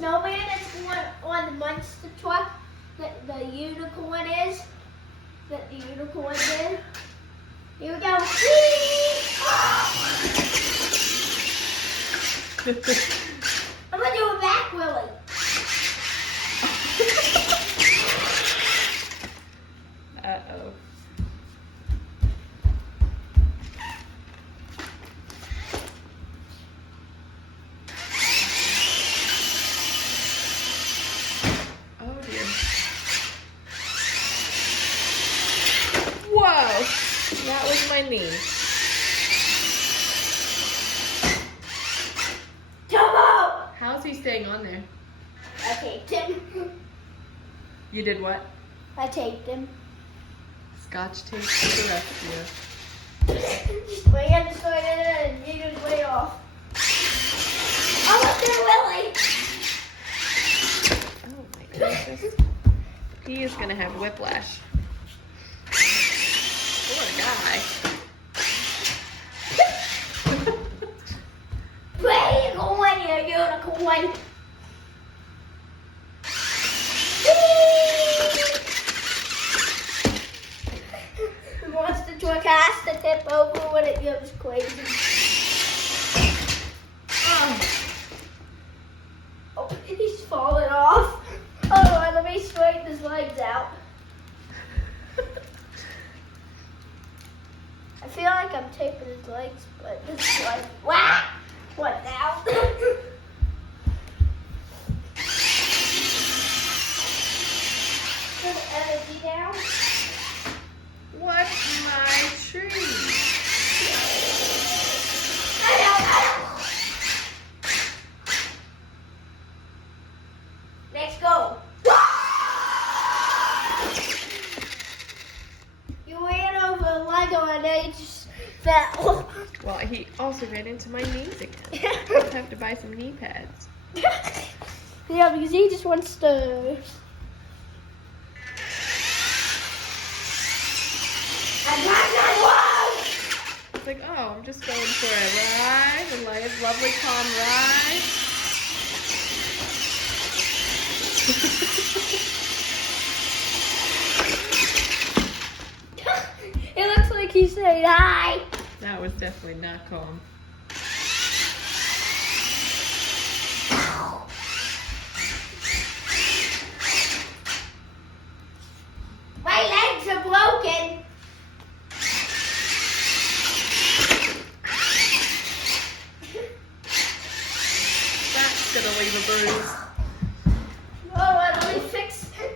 Snowman is one on the monster truck that the unicorn is. That the unicorn did. Here we go. I'm gonna do a back Willie. Uh-oh. Oh dear. Whoa! That was my knee. Turbo! How's he staying on there? I taped him. You did what? I taped him. Scotch tape to the rescue. We had to start it and he was way off. Oh, look there, Willie! Oh my gracious. He is gonna have whiplash. Poor guy. Where are you going, you unicorn? The monster truck has to tip over when it goes crazy. Oh, he's falling off. Hold on, let me straighten his legs out. I feel like I'm taping his legs, but this is like, whack! What now? Put the energy down. What's my tree? I don't know. Let's go. You ran over a Lego and then you just fell. Well, he also ran into my knees again. I'll have to buy some knee pads. Yeah, because he just wants to. It's like, oh, I'm just going for a ride, a lovely, calm ride. It looks like he's saying hi. That was definitely not calm. My legs are broken. That's gonna leave a bruise. Oh, let me fix it.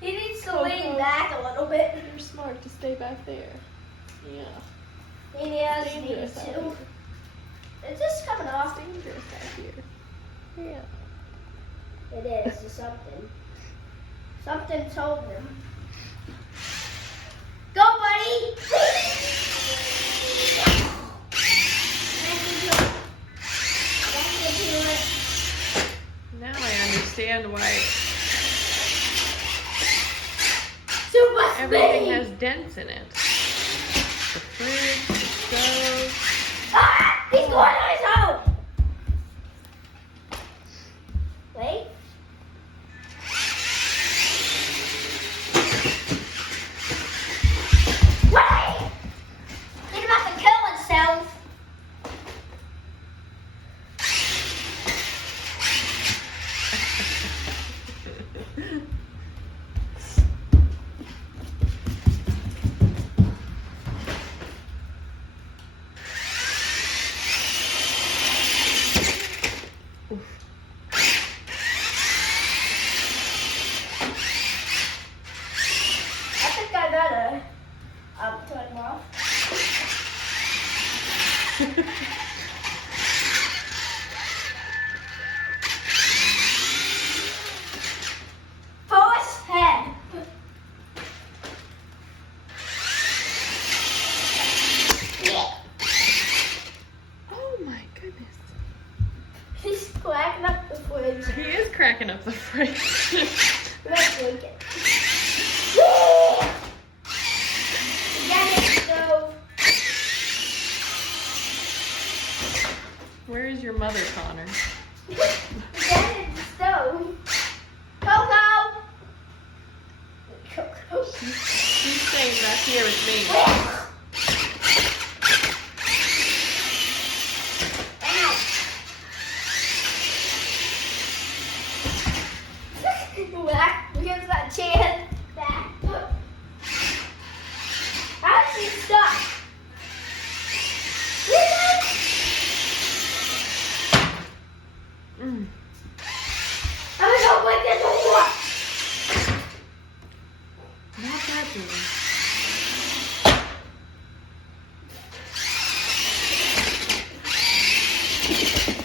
He needs to lean back a little bit. You're smart to stay back there. Yeah. He does need Dangerous out to. here. It's just coming off. Dangerous out here. Yeah. It is something. Something's holding him. Go, buddy! Now I understand why Super everything speed! has dents in it. The fridge, the stove. Ah! He's going on his own! Wait. Wait! He's about to kill himself. I think I better turn him off. Force head. Yeah. Oh my goodness. He's cracking up the fridge. He is cracking up the fridge. Let's drink it. Get it, stove. Where is your mother, Connor? Get it, stove. Coco. Coco. Coco. She's staying back here with me. Back. Here's that chair. Back. How did she stop? Mm. I'm gonna open the door. Not that door.